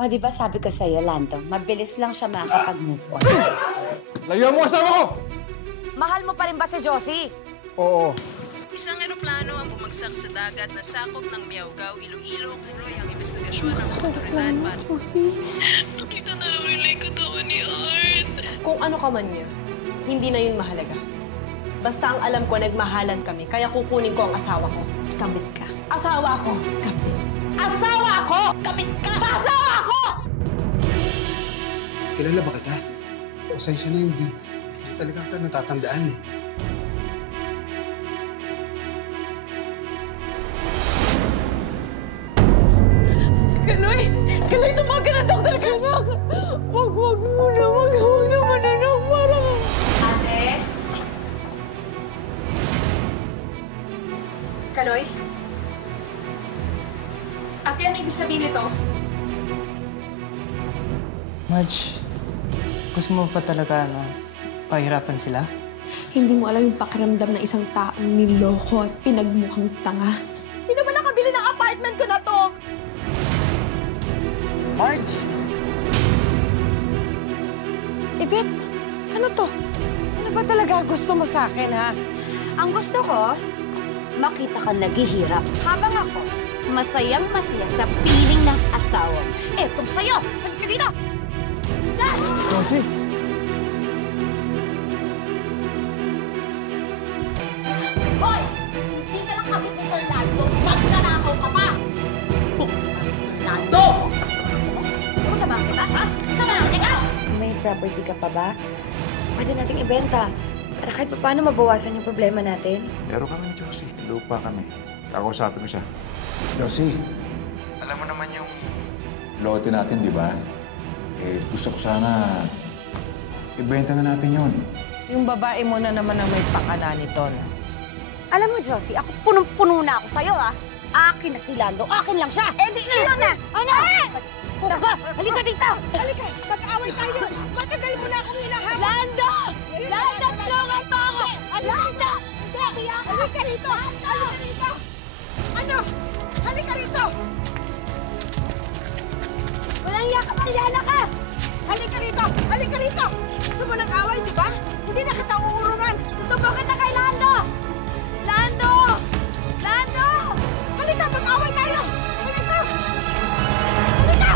O, di ba sabi ko sa'yo, Lando, mabilis lang siya makakapag-move on. Layo mo asawa ko! Mahal mo pa rin ba si Josie? Oo. Isang eroplano ang bumagsak sa dagat na sakop ng Miaugao, Iloilo, Kanoy ang investigasyon ng otoridad para... Josie. Nakita na lang nila yung katawan ni Art. Kung ano ka man niya, hindi na yun mahalaga. Basta ang alam ko, nagmahalan kami, kaya kukunin ko ang asawa ko. Kabit ka. Asawa ko! Kabit. Asawa ko! Kabit ka! Asawa ko! Kilala ba kita? Pasensya na, hindi talaga kita natatandaan eh. Kaloy! Kaloy, tumaga na, Dr. Kanak! Wag muna, wag naman, anak, parang... Ate? Kaloy? Ate, ano ibig sabihin nito? Marge, gusto mo pa talaga na pahirapan sila? Hindi mo alam yung pakiramdam ng isang taong niloko at pinagmukhang tanga. Sino ba nakabili ng apartment ko na to? Marge! Ibet, ano to? Ano ba talaga gusto mo sa akin, ha? Ang gusto ko, makita ka naghihirap. Habang ako, masayang-masaya sa piling ng asawa. Etong sa'yo! Halika dito! Josie! Hoy! Hindi ka lang kabit ni Sir Lando. Magnanakaw ka pa! Susumbong kita ni Sir Lando! Sumasamahan kita, ha? Samahan kita! May property ka pa ba? Pwede nating ibenta. Para kahit paano mabawasan yung problema natin. Pero kami ni Josie, lupa kami. Kakausapin ko siya. Josie, alam mo naman yung lote natin, di ba? Eh, gusto ko sana ibenta na natin yun. Yung babae mo na naman ang may pakana nito, no? Alam mo, Josie, ako punong-puno na ako sa'yo, ha? Akin na si Lando. Akin lang siya. Eh, di iyon na! Ano? Halika! Halika dito! Halika! Mag-away tayo! Matagal mo na akong hinahabol! Lando! Lando, tulungan mo ako! Lando! Halika rito! Halika rito! Ano? Halika rito! Walang yakap, Diana ka! Halika rito! Halika rito! Gusto mo ng away, di ba? Hindi na kita uurungan! Gusto mo kita kay Lando! Lando! Lando! Halika, mag-away tayo! Halika! Halika!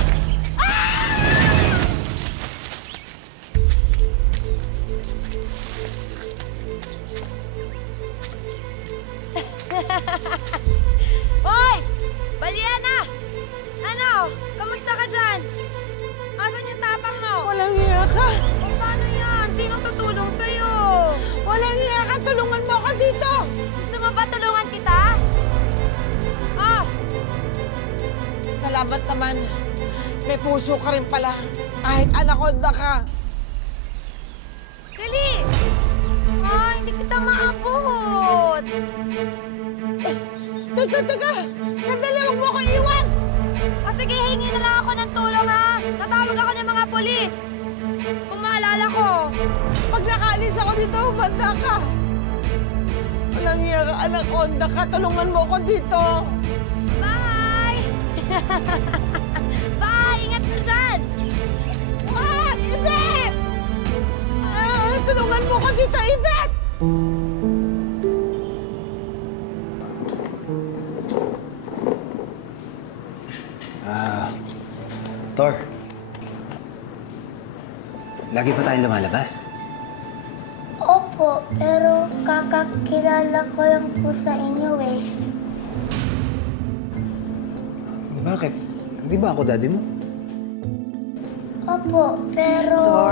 Hoy! Baliana! Ano? Kamusta ka dyan? Asan yung tapang mo? Walang iya ka. O, paano yan? Sino tutulong sa'yo? Walang iya ka. Tulungan mo ako dito. Gusto mo ba tulungan kita? Oh! Salamat naman. May puso ka rin pala. Kahit anaconda ka. Dali! Ah, hindi kita maabot. Teka. Sandali, huwag mo ko iwan. O sige, hingi na lang ako ng tulong, ha? Tatawag ako ng mga polis. Kung maalala ko. Pag nakaalis ako dito, banda ka. Walang iya ka, anaconda ka. Tulungan mo ako dito. Bye! Bye! Ingat ka dyan! What? Ibet! Tulungan mo ako dito, Ibet! Thor, lagi pa tayong lumalabas? Opo, pero kakakilala ko lang po sa inyo eh. Bakit? Di ba ako daddy mo? Opo, pero...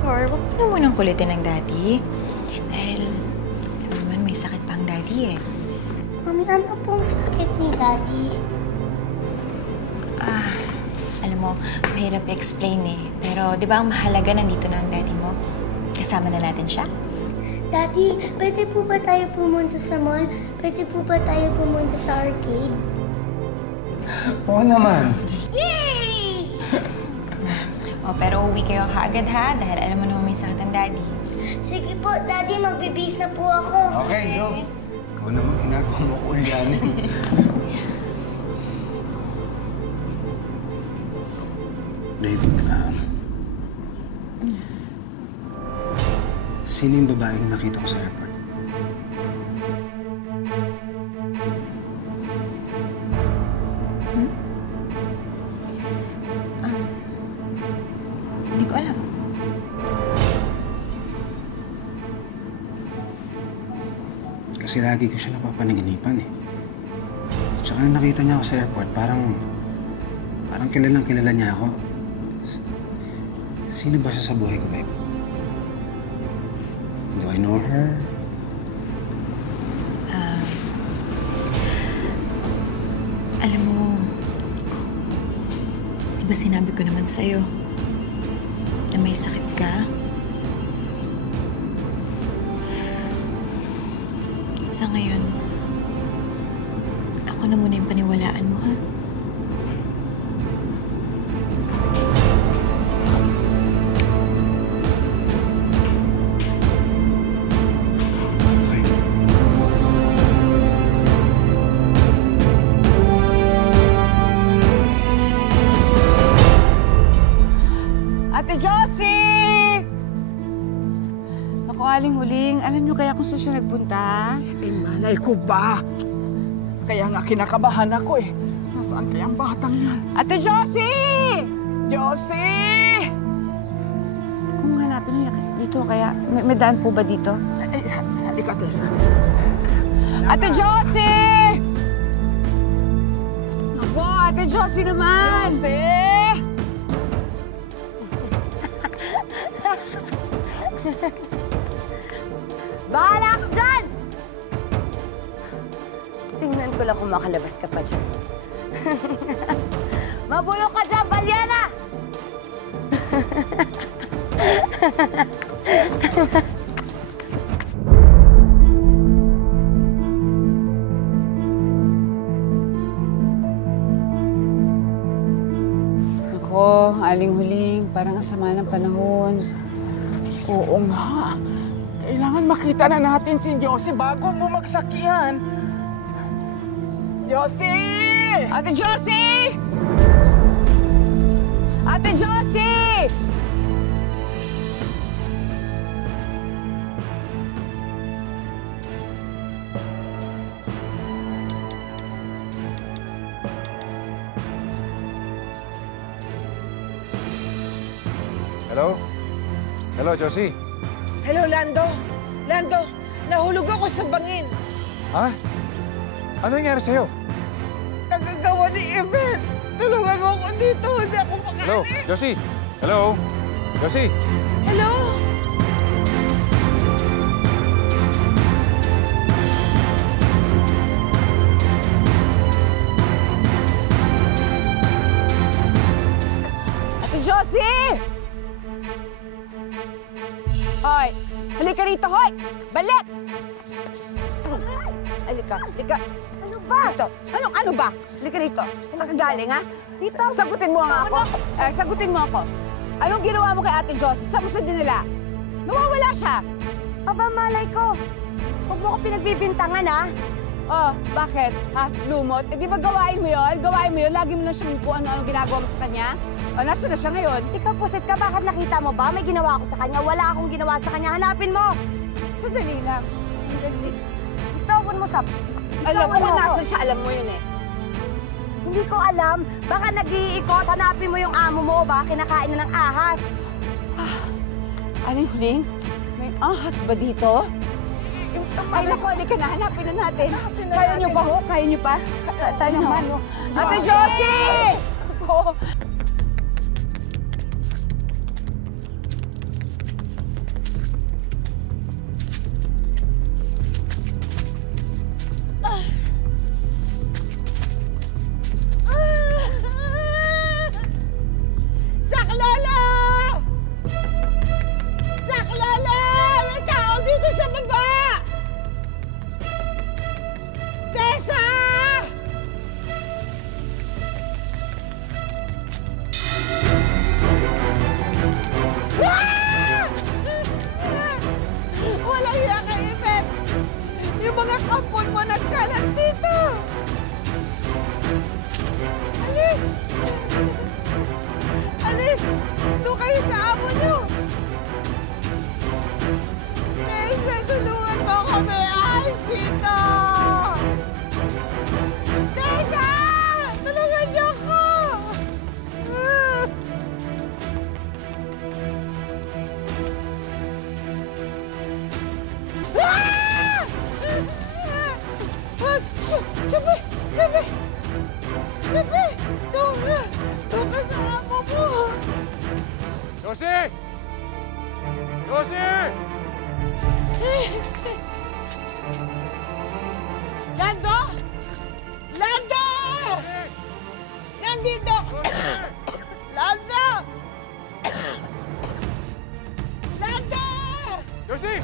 Thor, huwag mo na munang kulitin ng daddy. Dahil, alam mo naman, may sakit pa ang daddy eh. Mami, ano pong sakit ni Daddy? Alam mo, mahirap i-explain eh. Pero di ba ang mahalaga nandito na ang daddy mo? Kasama na natin siya? Daddy, pwede po ba tayo pumunta sa mall? Pwede po ba tayo pumunta sa arcade? Oo naman. Yay! Pero uwi kayo kaagad ha, dahil alam mo naman may sakit ang daddy. Sige po, Daddy, magbibihis na po ako. Okay, go. Ikaw naman, ginagawa mo ko ulyanin. Babe, sino yung babaeng nakita ko sa airport? Hindi ko alam. Kasi lagi ko siya napapanaginipan eh. Tsaka nakita niya ako sa airport, parang kilalang kilala niya ako. Sino ba siya sa buhay ko, babe? Do I know her? Alam mo, di ba sinabi ko naman sa'yo na may sakit ka? Sa ngayon, ako na muna yung paniwalaan mo, ha? Ate Josie! Naku, Aling Huling, alam niyo kaya kung saan siya nagpunta? Eh, malay ko ba? Kaya nga kinakabahan ako eh. Nasaan kaya ang batang yan? Ate Josie! Josie! Kung hanapin niyo dito, kaya may daan po ba dito? Eh, halika, Tessa. Ate Josie! Naku, Ate Josie naman! Josie! Bahala ka dyan! Tingnan ko lang kung makalabas ka pa dyan. Mabulok ka dyan, Balyana! Ako, Aling Huling, parang ang sama ng panahon. Oo nga. Kailangan makita na natin si Josie bago bumagsak yan. Josie! Ate Josie! Ate Josie! Hello? Hello, Josie? Hello, Lando. Lando, nahulog ako sa bangin. Ha? Ano nangyari sa'yo? Nagagawa ni Yvette. Tulungan mo ako dito. Hindi ako makaalis. Hello? Josie? Hello? Josie? Hello? Ate Josie! Hoy! Halika rito, hoy! Balik! Halika, halika. Ano ba? Ito. Ano ba? Halika rito. Saan ka galing, ha? Dito. Sagutin mo nga ako. Sagutin mo ako. Anong ginawa mo kay Ate Josie? Saan mo siya dinala? Nawawala siya. Aba, malay ko. Huwag mo ko pinagbibintangan, ha? Oh, bakit? Ha? Lumot? Eh, di ba gawain mo yun? Gawain mo yun? Lagi mo na siyang kung ano-ano ginagawa mo sa kanya? O, nasa na siya ngayon? Ikaw, pusit ka. Bakit nakita mo ba? May ginawa ako sa kanya. Wala akong ginawa sa kanya. Hanapin mo. Sandali lang. Sandali. Tawag mo sa... Alam mo Bitawan kung mo nasa ako. siya, alam mo yun eh. Hindi ko alam. Baka nag-iikot. Hanapin mo yung amo mo. Baka kinakain na ng ahas. Aling Huling? May ahas ba dito? Ay, naku, halika na. Hanapin na natin. Kaya niyo pa ho? Kaya niyo pa? Tayo naman. Ate Josie! Ako. Saklala! Saklala! May tao dito sa baba! Tessa! Ah! Walang iya ka, Yvette! Yung mga kampon mo nagkalat dito! Alis! Alis! Doon kayo sa amo niyo! Tessa, tulungan mo kami! Ahas dito! Tessa! Tulungan niyo ako! Ah! Sabi! Sabi! Sabi! Doon ka! Doon ka sa amo mo! Josie! Josie! Lando! Lando! Nandito! Lando! Lando! Josie!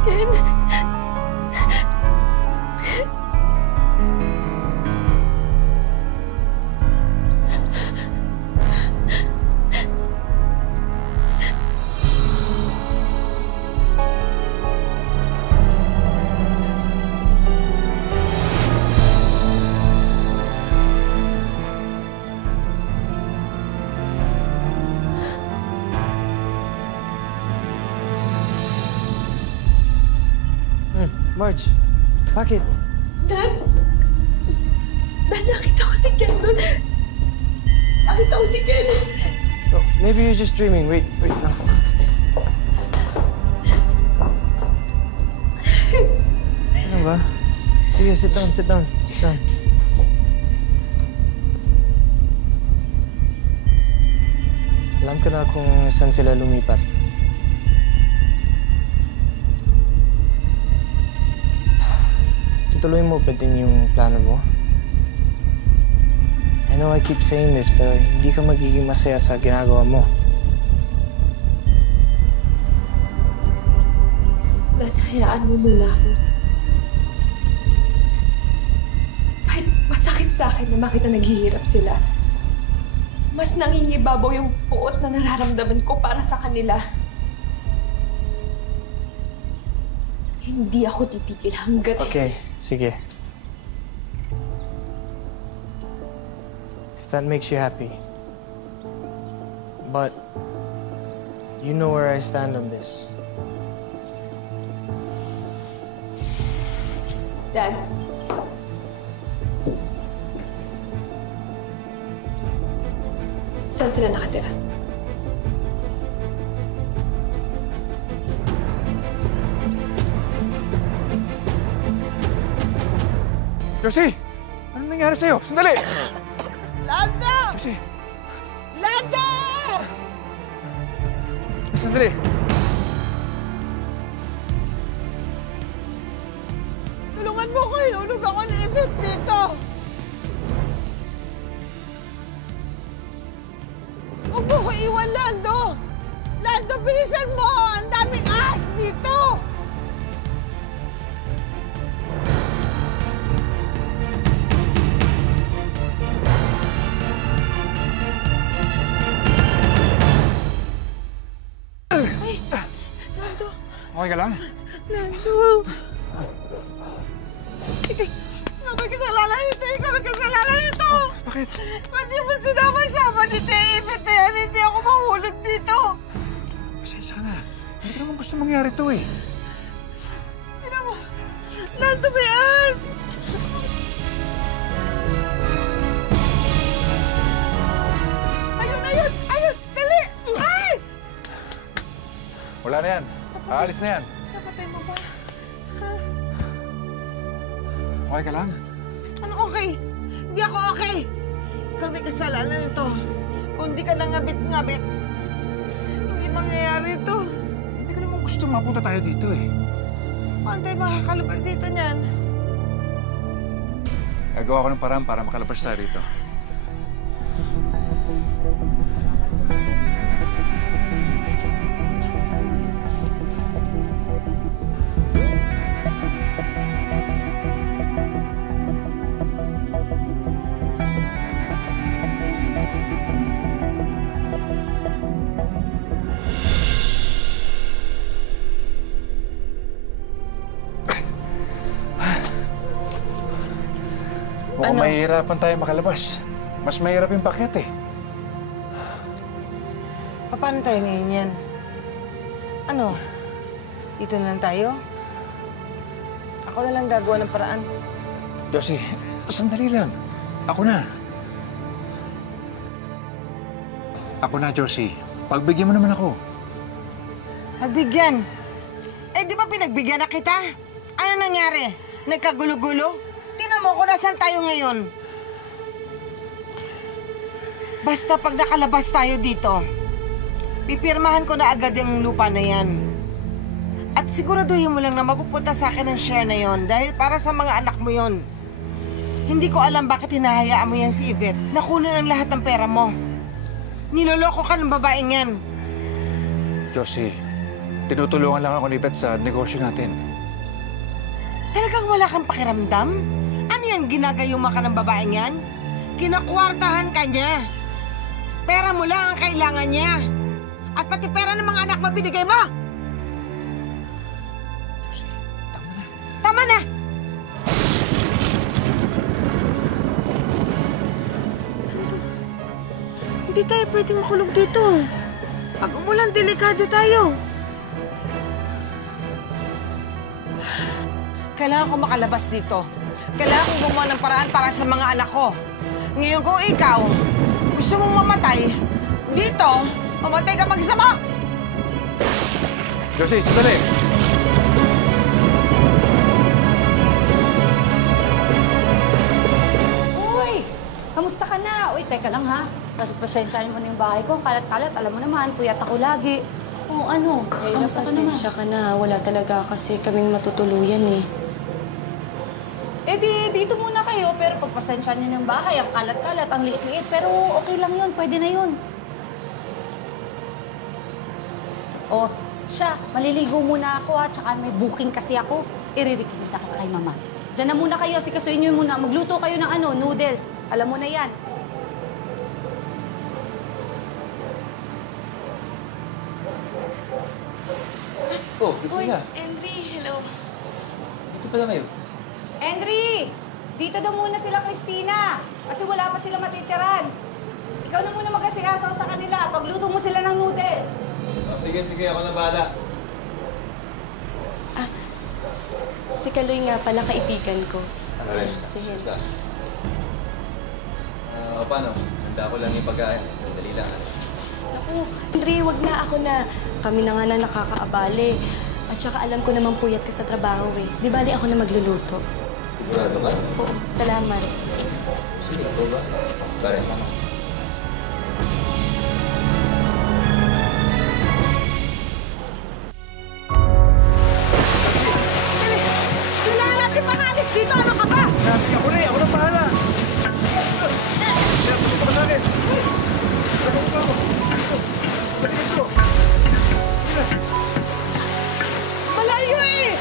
Ken! Marge, bakit? Dad! Dad, nakita ko si Ken doon. Nakita ko si Ken. Oh, maybe you're just dreaming. Wait lang. Ano ba? Sige, sit down. Alam ko na kung saan sila lumipat. Tutuloy mo pa din yung plano mo? I know I keep saying this, pero hindi ka magiging masaya sa ginagawa mo. Dad, hayaan mo muna ako. Kahit masakit sa akin na makita naghihirap sila, mas nangingibabaw yung puot na nararamdaman ko para sa kanila. Hindi ako titigil hanggat... Okay, sige. If that makes you happy. But, you know where I stand on this. Dad. Saan sila nakatira? Josie! Anong nangyari sa'yo? Sandali! Lando! Josie! Lando! Sandali! Tulungan mo ko! Hinulog ako ni Yvette dito! Huwag mo ko iwan, Lando! Lando, bilisan mo! Ang daming ahas dito! Okay ka lang? Lando! May kasalanan ito! Ikaw may kasalanan ito! Bakit? Ba't di mo sinama-sama ni Yvette na yan? Hindi ako mahulog dito! Pasensya ka na. Hindi ko naman gusto mangyari to eh. Tignan mo! Lando, may ahas! Ayun! Dali! Ay! Wala na yan. Aalis na yan. Napatay mo ba? Okay ka lang? Ano okay? Hindi ako okay! Ikaw may kasalanan nito. Kung di ka nangabit-ngabit, hindi mangyayari ito. Hindi ko naman gusto mapunta tayo dito eh. Paano tayo makakalabas dito niyan? Gagawa ko ng paraan para makalabas tayo dito. Mukhang mahihirapan tayo makalabas. Mas mahirap yung paket eh. Paano tayo ngayon yan? Ano? Dito na lang tayo? Ako na lang gagawa ng paraan. Josie, sandali lang. Ako na. Ako na, Josie. Pagbigyan mo naman ako. Pagbigyan? Eh, di ba pinagbigyan na kita? Ano nangyari? Nagkagulo-gulo? Tingnan mo kung nasaan tayo ngayon. Basta pag nakalabas tayo dito, pipirmahan ko na agad yung lupa na yan. At siguraduhin mo lang na mapupunta sa akin ang share na yon dahil para sa mga anak mo yon. Hindi ko alam bakit hinahayaan mo yan si Yvette. Nakunan ang lahat ng pera mo. Niloloko ka ng babaeng yan. Josie, tinutulungan lang ako ni Yvette sa negosyo natin. Talagang wala kang pakiramdam? Ano yan ginagayuma ka ng babaeng yan? Kinakwartahan ka niya. Pera mo lang ang kailangan niya. At pati pera ng mga anak mo binigay mo. Josie, tama na. Tama na! Hindi tayo pwedeng makulong dito. Pag umulan, delikado tayo. Kailangan ko makalabas dito. Kailangan kong gumawa ng paraan para sa mga anak ko. Ngayon kung ikaw, gusto mong mamatay, dito, mamatay ka mag-isa mo! Josie, sandali! Uy! Kamusta ka na? Uy, teka lang ha. Kasi pasensyaan mo na yung bahay ko. Kalat-kalat, alam mo naman, puyat ako lagi. Oo, ano? Kayla, Kamusta ka naman? pasensya ka na. Wala talaga kasi kaming matutuluyan eh. Eh di, dito muna kayo, pero pagpasensyaan niyo ng bahay, ang kalat-kalat, ang liit-liit, pero okay lang yun, pwede na yun. Oh, siya, maliligo muna ako ha, tsaka may booking kasi ako. Iriripinita ko kay mama. Diyan na muna kayo, sikasuin niyo muna. Magluto kayo ng noodles. Alam mo na yan. Oh, Christina. Henry, hello. Dito pala kayo. Henry! Dito daw muna sila, Christina. Kasi wala pa sila matitiran. Ikaw na muna mag-asikaso sa kanila. Pagluto mo sila ng noodles. Oh, sige, ako na bahala. Si Kaloy nga pala, kaibigan ko. Ano rin? Si Hen. Paano? Handa ko lang yung pagkain. Dali lang. Naku, Henry, wag na, ako na. Kami na nga na nakakaabali. At saka alam ko namang puyat ka sa trabaho eh. Di bali ako na magluluto. Sigurado ka? Oo, salamat. Sige, ito ba? Pare, tama. Kailangan natin makalis dito. Ano ka ba? Josie, ako na bahala. Dito ka sa akin. Malayo eh!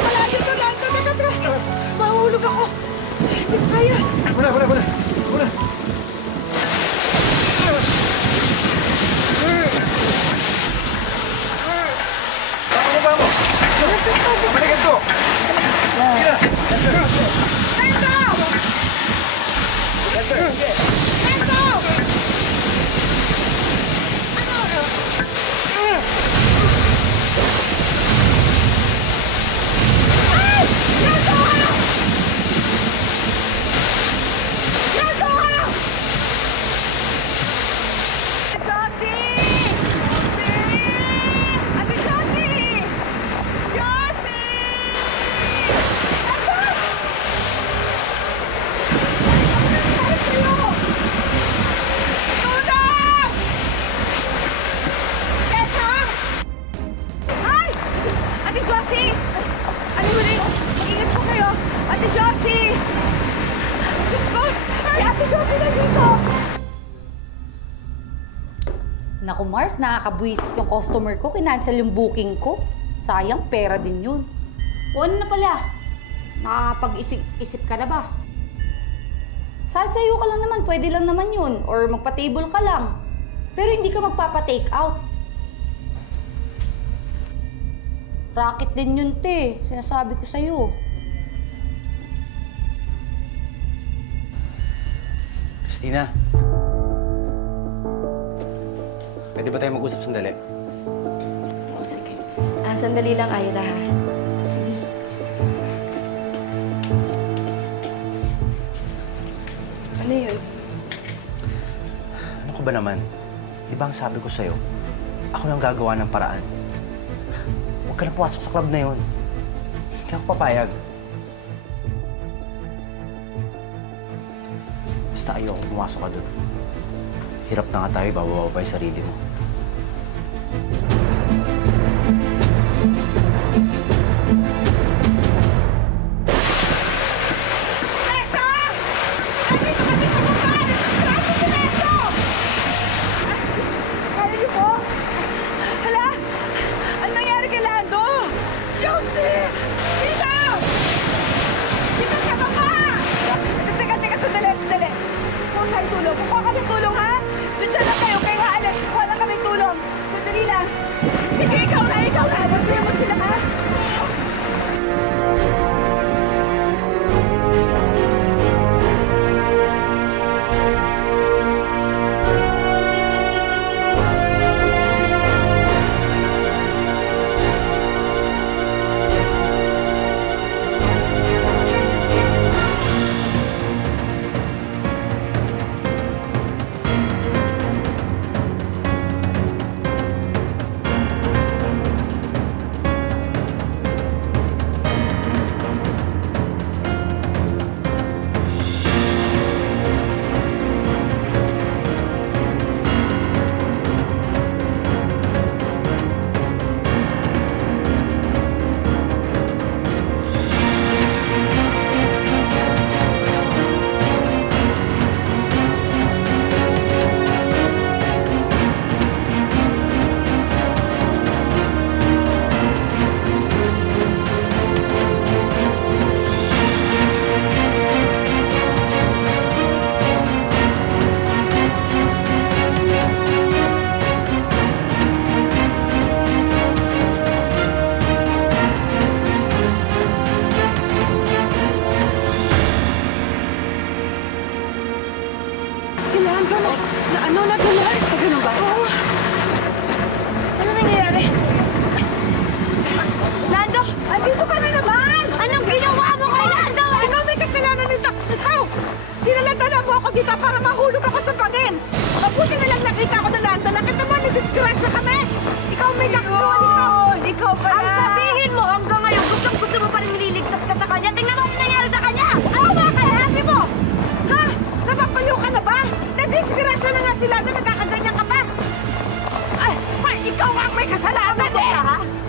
Malayo to, Lando. Tara. Mahulog ako. Hindi kaya. Muna. Baba mo! Balikan ko! Naku, Mars, nakakabwisit yung customer ko. Kinancel yung booking ko. Sayang, pera din yun. O ano na pala? Nakakapag-isip ka na ba? Sasayo ka lang naman, pwede lang naman yun. Or magpa-table ka lang. Pero hindi ka magpapa-take out. Racket din yun, te. Sinasabi ko sa'yo. Christina. Pwede ba tayo mag-usap sandali? O, sige. Sandali lang, Ira, ha? Sige. Ano yun? Ano ko ba naman? Di ba ang sabi ko sa'yo, ako nang gagawa ng paraan. Huwag ka nang pumasok sa club na yun. Hindi ako papayag. Basta ayoko pumasok ka doon. Hirap na nga tayo, bababa yung sarili mo. Dito para mahulog ako sa pangin. Mabuti na lang nakita ko na Lando. Nakita mo, nag-disgrasya kami. Ikaw may gagawin. Ikaw pala. Ang sabihin mo, hanggang ngayon, gusto mo pa rin nililigtas ka sa kanya. Tingnan mo ang nangyari sa kanya. Ano ba kalahati mo? Ha? Napapayo ka na ba? Na-disgrasya na nga si Lando. Nagkakaganyan ka pa. Ay, ikaw ang may kasalanan eh.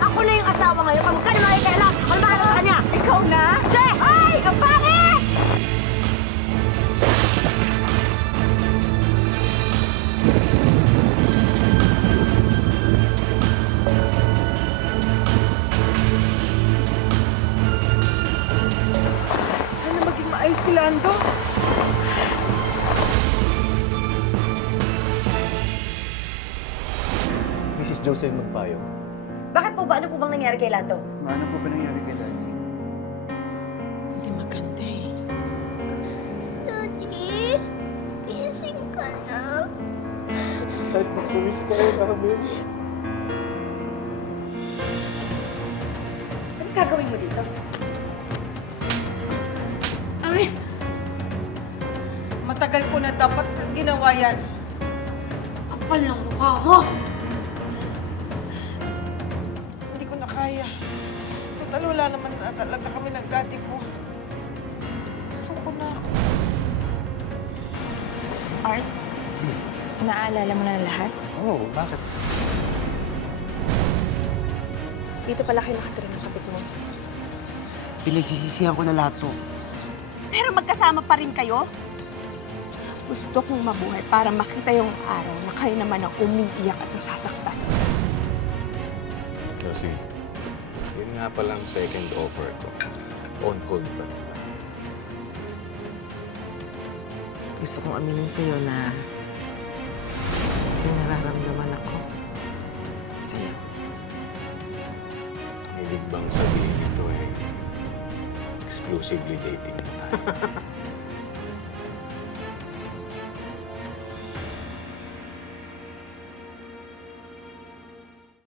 Ako na yung asawa ngayon. Kamag ka na makikailang. Ano ba sa kanya? Ikaw na? Che! Ay! Ang pangit! Ay, si Lando. Mrs. Joseph magpayo. Bakit po ba? Ano po bang nangyari kay Lando? Ano po ba nangyari kay Daddy? Hindi maganda eh. Daddy, gising ka na. Kahit mas umis ka rin namin. Anong gagawin mo dito? Ay! Matagal ko na dapat ginawa yan. Kapal ng mukha mo! Hindi ko na kaya. Total, wala naman na talaga kami ng dati ko. Suko na ako. Art, naaalala mo na lahat? Oo, bakit? Dito pala kayo nakatira ng kapit mo. Pinagsisisihan ko na lahat to. Pero magkasama pa rin kayo? Gusto kong mabuhay para makita yung araw na kayo naman ang umiiyak at nasasaktan. Josie, yun nga palang second offer ko. On hold pa rin. Gusto kong aminin sa'yo na may nararamdaman ako sa'yo. Hilig bang sabihin ito eh, exclusively dating na tayo?